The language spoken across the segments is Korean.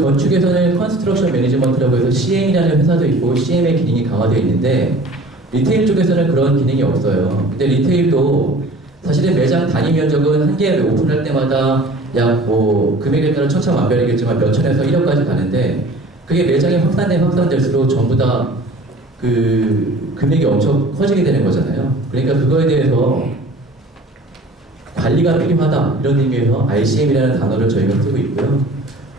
건축에서는 컨스트럭션 매니지먼트라고 해서 CM이라는 회사도 있고 CM의 기능이 강화되어 있는데 리테일 쪽에서는 그런 기능이 없어요. 근데 리테일도 사실은 매장 단위 면적은 한 개 오픈할 때마다 약 뭐 금액에 따라 천차만별이겠지만 몇천에서 1억까지 가는데 그게 매장이 확산될수록 전부 다 그 금액이 엄청 커지게 되는 거잖아요. 그러니까 그거에 대해서 관리가 필요하다 이런 의미에서 RCM이라는 단어를 저희가 쓰고 있고요.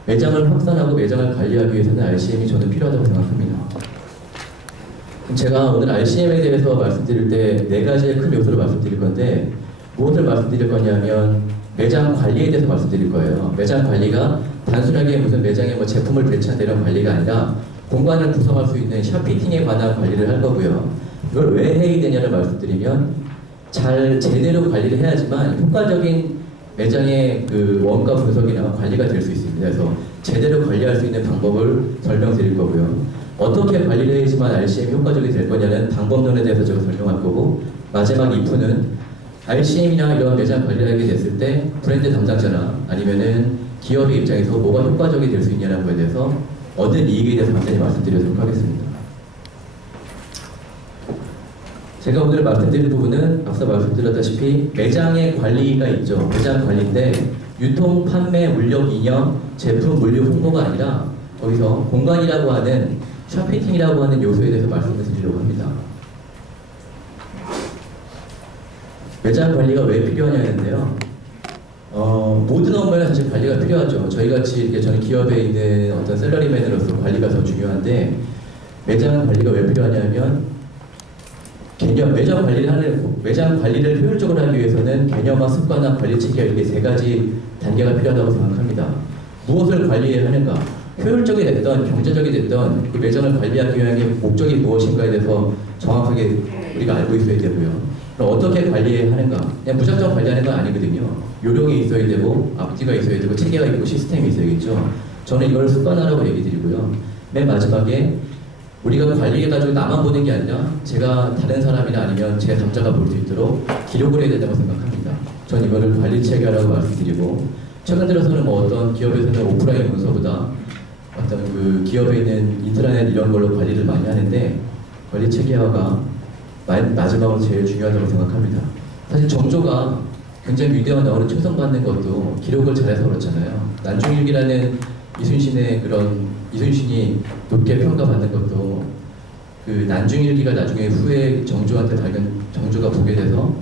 매장을 확산하고 매장을 관리하기 위해서는 RCM이 저는 필요하다고 생각합니다. 제가 오늘 RCM에 대해서 말씀드릴 때 네 가지의 큰 요소를 말씀드릴 건데 무엇을 말씀드릴 거냐면 매장 관리에 대해서 말씀드릴 거예요. 매장 관리가 단순하게 무슨 매장에 뭐 제품을 배치한 이런 관리가 아니라 공간을 구성할 수 있는 샵피팅에 관한 관리를 할 거고요. 이걸 왜 해야 되냐를 말씀드리면 제대로 관리를 해야지만 효과적인 매장의 그 원가 분석이나 관리가 될 수 있습니다. 그래서 제대로 관리할 수 있는 방법을 설명드릴 거고요. 어떻게 관리를 해야지만 RCM이 효과적이 될 거냐는 방법론에 대해서 제가 설명할 거고, 마지막 2부는 RCM이나 이런 매장 관리를 하게 됐을 때 브랜드 담당자나 아니면은 기업의 입장에서 뭐가 효과적이 될 수 있냐는 거에 대해서 얻는 이익에 대해서 간단히 말씀드리도록 하겠습니다. 제가 오늘 말씀드릴 부분은 앞서 말씀드렸다시피 매장의 관리가 있죠. 매장 관리인데 유통, 판매, 물력, 이념, 제품, 물류, 홍보가 아니라 거기서 공간이라고 하는 샵피팅이라고 하는 요소에 대해서 말씀을 드리려고 합니다. 매장 관리가 왜 필요하냐는데요. 모든 업무에 사실 관리가 필요하죠. 저희같이 이렇게 저는 기업에 있는 어떤 셀러리맨으로서 관리가 더 중요한데 매장 관리가 왜 필요하냐면 매장 관리를 효율적으로 하기 위해서는 개념화, 습관화, 관리 체계 이렇게 세 가지 단계가 필요하다고 생각합니다. 무엇을 관리해야 하는가? 효율적이 됐던 경제적이 됐던 그 매장을 관리하기 위한 목적이 무엇인가에 대해서 정확하게 우리가 알고 있어야 되고요. 그럼 어떻게 관리해야 하는가? 그냥 무작정 관리하는 건 아니거든요. 요령이 있어야 되고 앞뒤가 있어야 되고 체계가 있고 시스템이 있어야겠죠. 저는 이걸 습관화라고 얘기 드리고요. 맨 마지막에 우리가 관리해가지고 나만 보는 게 아니라 제가 다른 사람이나 아니면 제 남자가 볼 수 있도록 기록을 해야 된다고 생각합니다. 전 이거를 관리 체계라고 말씀드리고, 최근 들어서는 뭐 어떤 기업에서는 오프라인 문서보다 어떤 그 기업에 있는 인트라넷 이런 걸로 관리를 많이 하는데 관리 체계화가 마지막으로 제일 중요하다고 생각합니다. 사실 정조가 굉장히 위대한 나오는 칭송받는 것도 기록을 잘해서 그렇잖아요. 난중일기라는 이순신이 높게 평가받는 것도 그 난중일기가 나중에 후에 정조가 보게 돼서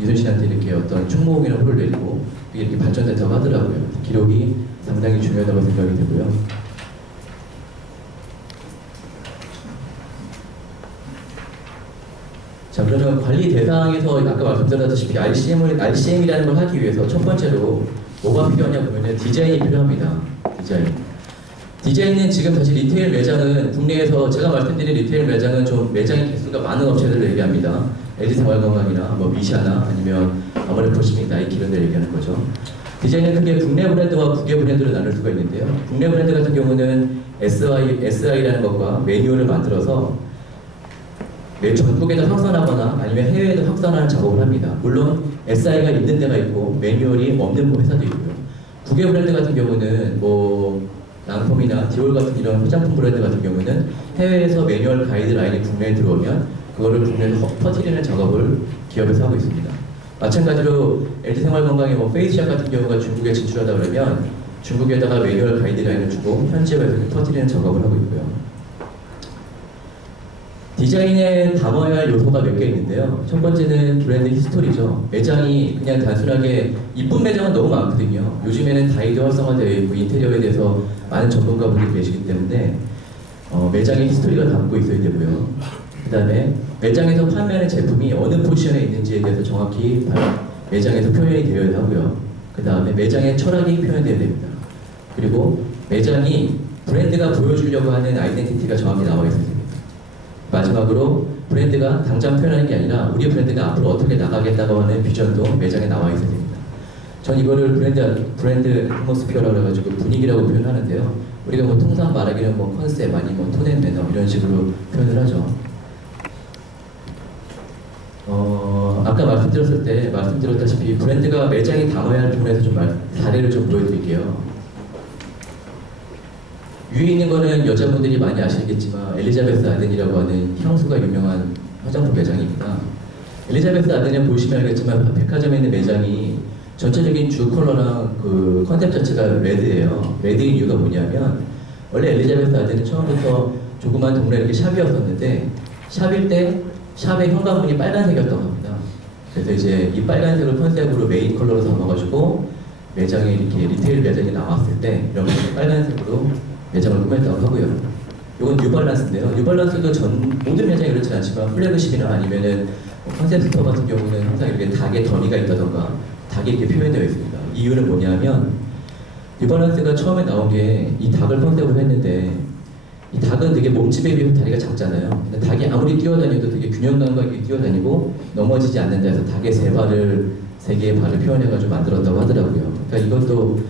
이순신한테 이렇게 어떤 충무공이나 호를 내리고 이렇게 발전됐다고 하더라고요. 기록이 상당히 중요하다고 생각이 되고요. 자, 그러면 관리 대상에서 아까 말씀드렸다시피 RCM이라는 걸 하기 위해서 첫 번째로 뭐가 필요하냐 보면 디자인이 필요합니다. 디자인은 지금 사실 리테일 매장은 국내에서 제가 말씀드린 리테일 매장은 좀 매장의 개수가 많은 업체들을 얘기합니다. LG생활건강이나 뭐 미샤나 아니면 아모레퍼시픽, 나이키 이런 데를 얘기하는 거죠. 디자인은 크게 국내 브랜드와 국외 브랜드로 나눌 수가 있는데요. 국내 브랜드 같은 경우는 SI라는 것과 매뉴얼을 만들어서 전국에다 확산하거나 아니면 해외에도 확산하는 작업을 합니다. 물론 SI가 있는 데가 있고 매뉴얼이 없는 회사도 있고요. 국외 브랜드 같은 경우는 뭐 랑콤이나 디올 같은 이런 화장품 브랜드 같은 경우는 해외에서 매뉴얼 가이드 라인이 국내에 들어오면 그거를 국내에서 퍼뜨리는 작업을 기업에서 하고 있습니다. 마찬가지로 LG생활건강의 뭐 페이스샵 같은 경우가 중국에 진출하다 그러면 중국에다가 매뉴얼 가이드 라인을 주고 현지에서 퍼뜨리는 작업을 하고 있고요. 디자인에 담아야 할 요소가 몇 개 있는데요. 첫 번째는 브랜드 히스토리죠. 매장이 그냥 단순하게 이쁜 매장은 너무 많거든요. 요즘에는 다이도 활성화되어 있고 인테리어에 대해서 많은 전문가분들이 계시기 때문에 매장의 히스토리가 담고 있어야 되고요. 그 다음에 매장에서 판매하는 제품이 어느 포지션에 있는지에 대해서 정확히 매장에서 표현이 되어야 하고요. 그 다음에 매장의 철학이 표현되어야 됩니다. 그리고 매장이 브랜드가 보여주려고 하는 아이덴티티가 정확히 나와 있어야 됩니다. 마지막으로 브랜드가 당장 표현하는 게 아니라 우리 브랜드가 앞으로 어떻게 나가겠다고 하는 비전도 매장에 나와 있어야 됩니다. 전 이거를 브랜드 애트모스피어라고 해가지고 분위기라고 표현하는데요. 우리가 뭐 통상 말하기는 뭐 컨셉 아니면 뭐 톤 앤 매너 이런 식으로 표현을 하죠. 아까 말씀드렸다시피 브랜드가 매장에 담아야 할 부분에서 좀 사례를 좀 보여드릴게요. 위에 있는 거는 여자분들이 많이 아시겠지만 엘리자베스 아덴이라고 하는 향수가 유명한 화장품 매장입니다. 엘리자베스 아덴을 보시면 알겠지만 백화점에 있는 매장이 전체적인 주 컬러랑 그 컨셉 자체가 레드예요. 레드인 이유가 뭐냐면 원래 엘리자베스 아덴은 처음부터 조그만 동네 이렇게 샵이었었는데 샵일 때 샵의 현관문이 빨간색이었던 겁니다. 그래서 이제 이 빨간색을 컨셉으로 메인 컬러로 삼아가지고 매장에 이렇게 리테일 매장이 나왔을 때 이런 빨간색으로 매장을 꾸몄다고 하고요. 이건 뉴발란스인데요. 뉴발란스도 모든 매장이 그렇지 않지만 플래그십이나 아니면은 컨셉 스토어 같은 경우는 항상 이렇게 닭의 더미가 있다던가 닭이 이렇게 표현되어 있습니다. 이유는 뭐냐면 뉴발란스가 처음에 나온 게 이 닭을 컨셉으로 했는데 이 닭은 되게 몸집에 비해서 다리가 작잖아요. 근데 닭이 아무리 뛰어다녀도 되게 균형감과 있게 뛰어다니고 넘어지지 않는다 해서 닭의 세 개의 발을 표현해가지고 만들었다고 하더라고요. 그러니까 이것도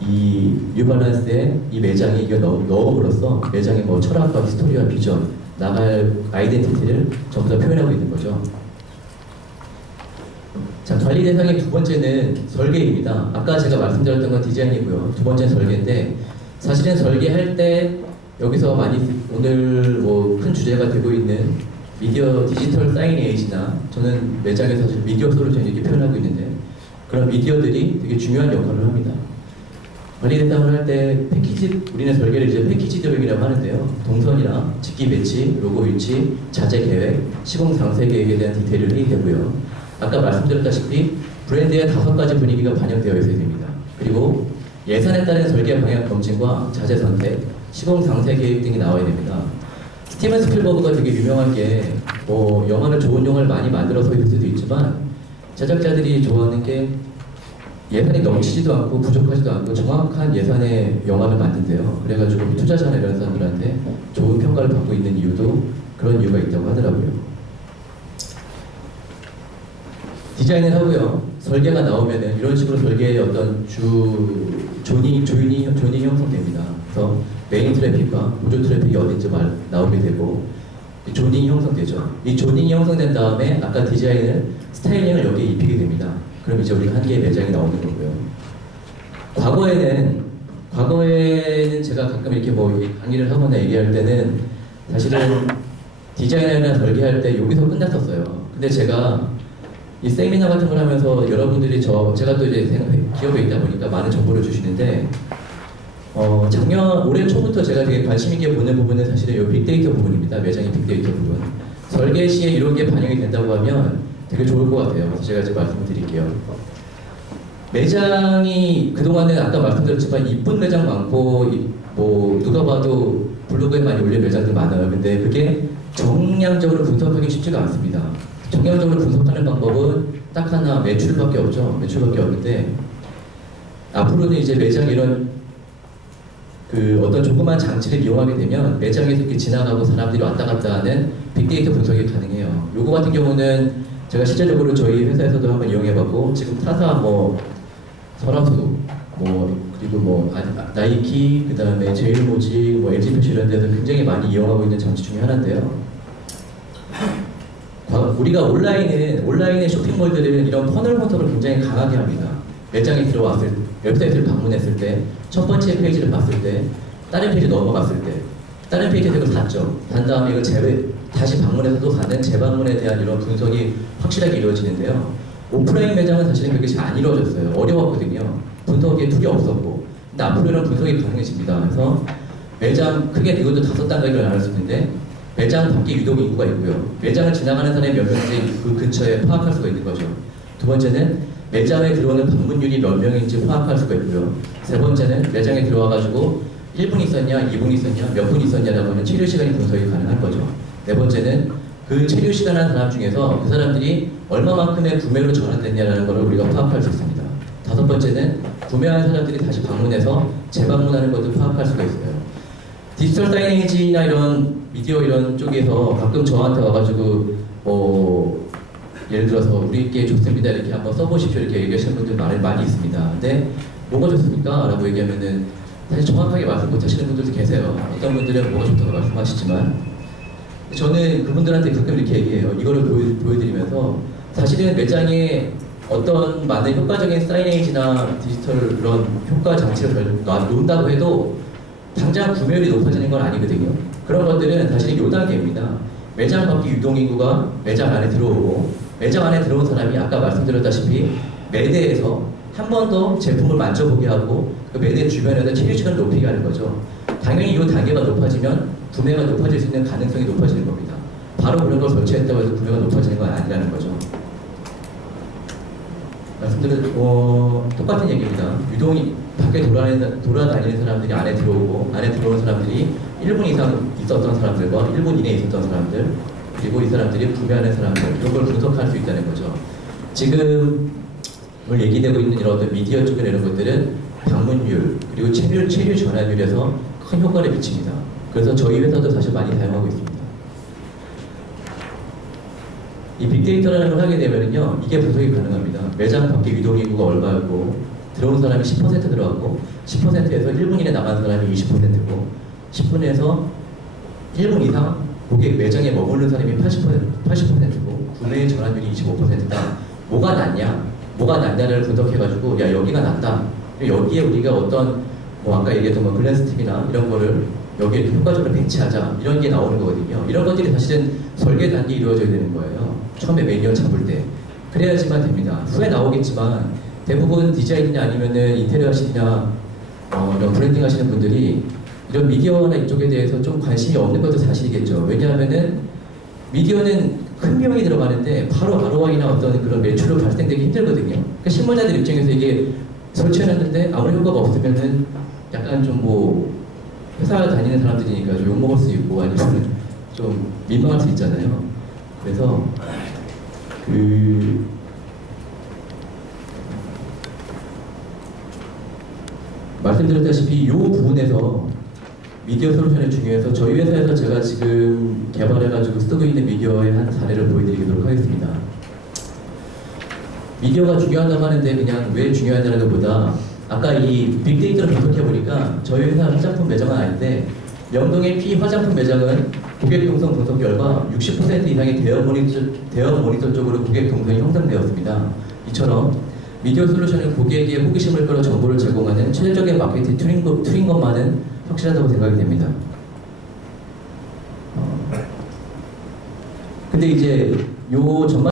이 뉴발란스의 이 매장이 이거 넣음으로써 매장의 뭐 철학과 스토리와 비전, 나갈 아이덴티티를 전부 다 표현하고 있는 거죠. 자, 관리 대상의 두 번째는 설계입니다. 아까 제가 말씀드렸던 건 디자인이고요. 두 번째는 설계인데 사실은 설계할 때 여기서 많이 오늘 뭐 큰 주제가 되고 있는 미디어 디지털 사이네이지나 저는 매장에서 사실 미디어 솔루션 이렇게 표현하고 있는데 그런 미디어들이 되게 중요한 역할을 합니다. 관리 대상을 할 때 패키지, 우리는 설계를 이제 패키지 드로잉이라고 하는데요. 동선이나 직기 배치, 로고 위치, 자재 계획, 시공 상세 계획에 대한 디테일을 해야 되고요. 아까 말씀드렸다시피 브랜드의 5가지 분위기가 반영되어 있어야 됩니다. 그리고 예산에 따른 설계 방향 검증과 자재 선택, 시공 상세 계획 등이 나와야 됩니다. 스티븐 스필버그가 되게 유명한 게 뭐 영화를 좋은 영화를 많이 만들어서 있을 수도 있지만 제작자들이 좋아하는 게 예산이 넘치지도 않고 부족하지도 않고 정확한 예산의 영화를 만든대요. 그래가지고 투자자나 이런 사람들한테 좋은 평가를 받고 있는 이유도 그런 이유가 있다고 하더라고요. 디자인을 하고요. 설계가 나오면은 이런 식으로 설계의 어떤 조인이 형성됩니다. 그래서 메인 트래픽과 보조 트래픽이 어딘지 나오게 되고 조닝이 형성되죠. 이 조닝이 형성된 다음에 아까 디자인을 스타일링을 여기에 입히게 됩니다. 그럼 이제 우리가 한 개의 매장이 나오는 거고요. 과거에는 제가 가끔 이렇게 뭐 강의를 하거나 얘기할 때는 사실은 디자인이나 설계할 때 여기서 끝났었어요. 근데 제가 이 세미나 같은 걸 하면서 여러분들이 제가 또 이제 기업에 있다 보니까 많은 정보를 주시는데 올해 초부터 제가 되게 관심 있게 보는 부분은 사실은 이 빅데이터 부분입니다. 매장의 빅데이터 부분. 설계 시에 이런 게 반영이 된다고 하면 되게 좋을 것 같아요. 그래서 제가 이제 말씀을 드릴게요. 매장이 그동안은 아까 말씀드렸지만 이쁜 매장 많고 뭐 누가 봐도 블로그에 많이 올린 매장들 많아요. 근데 그게 정량적으로 분석하기 쉽지가 않습니다. 정량적으로 분석하는 방법은 딱 하나 매출밖에 없죠. 매출밖에 없는데 앞으로는 이제 매장 이런 어떤 조그만 장치를 이용하게 되면 매장에서 이렇게 지나가고 사람들이 왔다 갔다 하는 빅데이터 분석이 가능해요. 요거 같은 경우는 제가 실제적으로 저희 회사에서도 한번 이용해봤고 지금 타사, 설화수, 그리고 나이키, 그 다음에 제일모직, LG표시 이런 데서 굉장히 많이 이용하고 있는 장치 중에 하나인데요. 우리가 온라인의 쇼핑몰들은 이런 퍼널 모터를 굉장히 강하게 합니다. 매장에 들어왔을 때, 웹사이트를 방문했을 때, 첫 번째 페이지를 봤을 때, 다른 페이지 넘어갔을 때, 다른 페이지에서 이걸 샀죠. 단 다음에 이걸 다시 방문해서 또 사는 재방문에 대한 이런 분석이 확실하게 이루어지는데요. 오프라인 매장은 사실은 그게 잘 안 이루어졌어요. 어려웠거든요. 분석에 툴이 없었고. 근데 앞으로 이런 분석이 가능해집니다. 그래서 매장, 크게 이것도 5단계로 나눌 수 있는데, 매장 밖에 유동 인구가 있고요. 매장을 지나가는 사람이 몇 명인지 그 근처에 파악할 수가 있는 거죠. 두 번째는 매장에 들어오는 방문율이 몇 명인지 파악할 수가 있고요. 세 번째는 매장에 들어와가지고 1분 있었냐, 2분 있었냐, 몇 분 있었냐라고 하는 체류 시간이 분석이 가능한 거죠. 네 번째는 그 체류 시간 한 사람 중에서 그 사람들이 얼마만큼의 구매로 전환됐냐라는 것을 우리가 파악할 수 있습니다. 다섯 번째는 구매한 사람들이 다시 방문해서 재방문하는 것도 파악할 수가 있어요. 디지털 사이네이지나 이런 미디어 이런 쪽에서 가끔 저한테 와가지고 예를 들어서 우리께 좋습니다 이렇게 한번 써보십시오 이렇게 얘기하시는 분들 많이 있습니다. 근데 뭐가 좋습니까? 라고 얘기하면은 사실 정확하게 말씀 못하시는 분들도 계세요. 어떤 분들은 뭐가 좋다고 말씀하시지만 저는 그분들한테 가끔 이렇게 얘기해요. 이거를 보여드리면서 사실은 매장에 어떤 많은 효과적인 사이네이지나 디지털 그런 효과 장치를 놓는다고 해도 당장 구매율이 높아지는 건 아니거든요. 그런 것들은 사실 요 단계입니다. 매장 밖에 유동인구가 매장 안에 들어오고, 매장 안에 들어온 사람이 아까 말씀드렸다시피 매대에서 한 번 더 제품을 만져보게 하고 그 매대 주변에다 체류 시간을 높이게 하는 거죠. 당연히 이 단계가 높아지면 구매가 높아질 수 있는 가능성이 높아지는 겁니다. 바로 그런 걸 설치했다고 해서 구매가 높아지는 건 아니라는 거죠. 말씀드린 똑같은 얘기입니다. 유동이 밖에 돌아다니는 사람들이 안에 들어오고, 안에 들어온 사람들이 1분 이상 있었던 사람들과 1분 이내에 있었던 사람들, 그리고 이 사람들이 구매하는 사람들, 이런 걸 분석할 수 있다는 거죠. 지금 오늘 얘기되고 있는 이런 어떤 미디어 쪽이나 이런 것들은 방문율, 그리고 체류 전환율에서 큰 효과를 미칩니다. 그래서 저희 회사도 사실 많이 사용하고 있습니다. 이 빅데이터라는 걸 하게 되면요, 이게 분석이 가능합니다. 매장 밖에 유동인구가 얼마였고, 들어온 사람이 10% 들어갔고, 10%에서 1분 이내 나간 사람이 20%고, 10분에서 1분 이상 고객 매장에 머무르는 사람이 80%고, 구매 전환율이 25%다. 뭐가 낫냐를 분석해가지고, 야, 여기가 낫다. 여기에 우리가 어떤, 아까 얘기했던 뭐 글래스틱이나 이런 거를 여기에 효과적으로 배치하자. 이런 게 나오는 거거든요. 이런 것들이 사실은 설계 단계에 이루어져야 되는 거예요. 처음에 매니어 잡을 때. 그래야지만 됩니다. 후에 나오겠지만, 대부분 디자인이나 아니면은 인테리어 하시냐, 이런 브랜딩 하시는 분들이 이런 미디어나 이쪽에 대해서 좀 관심이 없는 것도 사실이겠죠. 왜냐하면은 미디어는 큰 비용이 들어가는데 바로 ROI나 어떤 그런 매출로 발생되기 힘들거든요. 그러니까 실무자들 입장에서 이게 설치해놨는데 아무리 효과가 없으면은 약간 좀 회사 다니는 사람들이니까 좀 욕먹을 수 있고 아니면 좀 민망할 수 있잖아요. 그래서 말씀드렸다시피 이 부분에서 미디어 솔루션이 중요해서 저희 회사에서 제가 지금 개발해가지고 쓰고 있는 미디어의 한 사례를 보여드리도록 하겠습니다. 미디어가 중요하다고 하는데 그냥 왜 중요하냐는 것보다 아까 이 빅데이터를 분석해보니까 저희 회사 화장품 매장은 아닌데 명동의 P 화장품 매장은 고객 동선 분석 결과 60% 이상의 대형 모니터 쪽으로 고객 동선이 형성되었습니다. 이처럼 미디어 솔루션은 고객의 호기심을 끌어 정보를 제공하는 최적의 마케팅 툴인 것만은 확실하다고 생각이 됩니다. 근데 이제 요 전반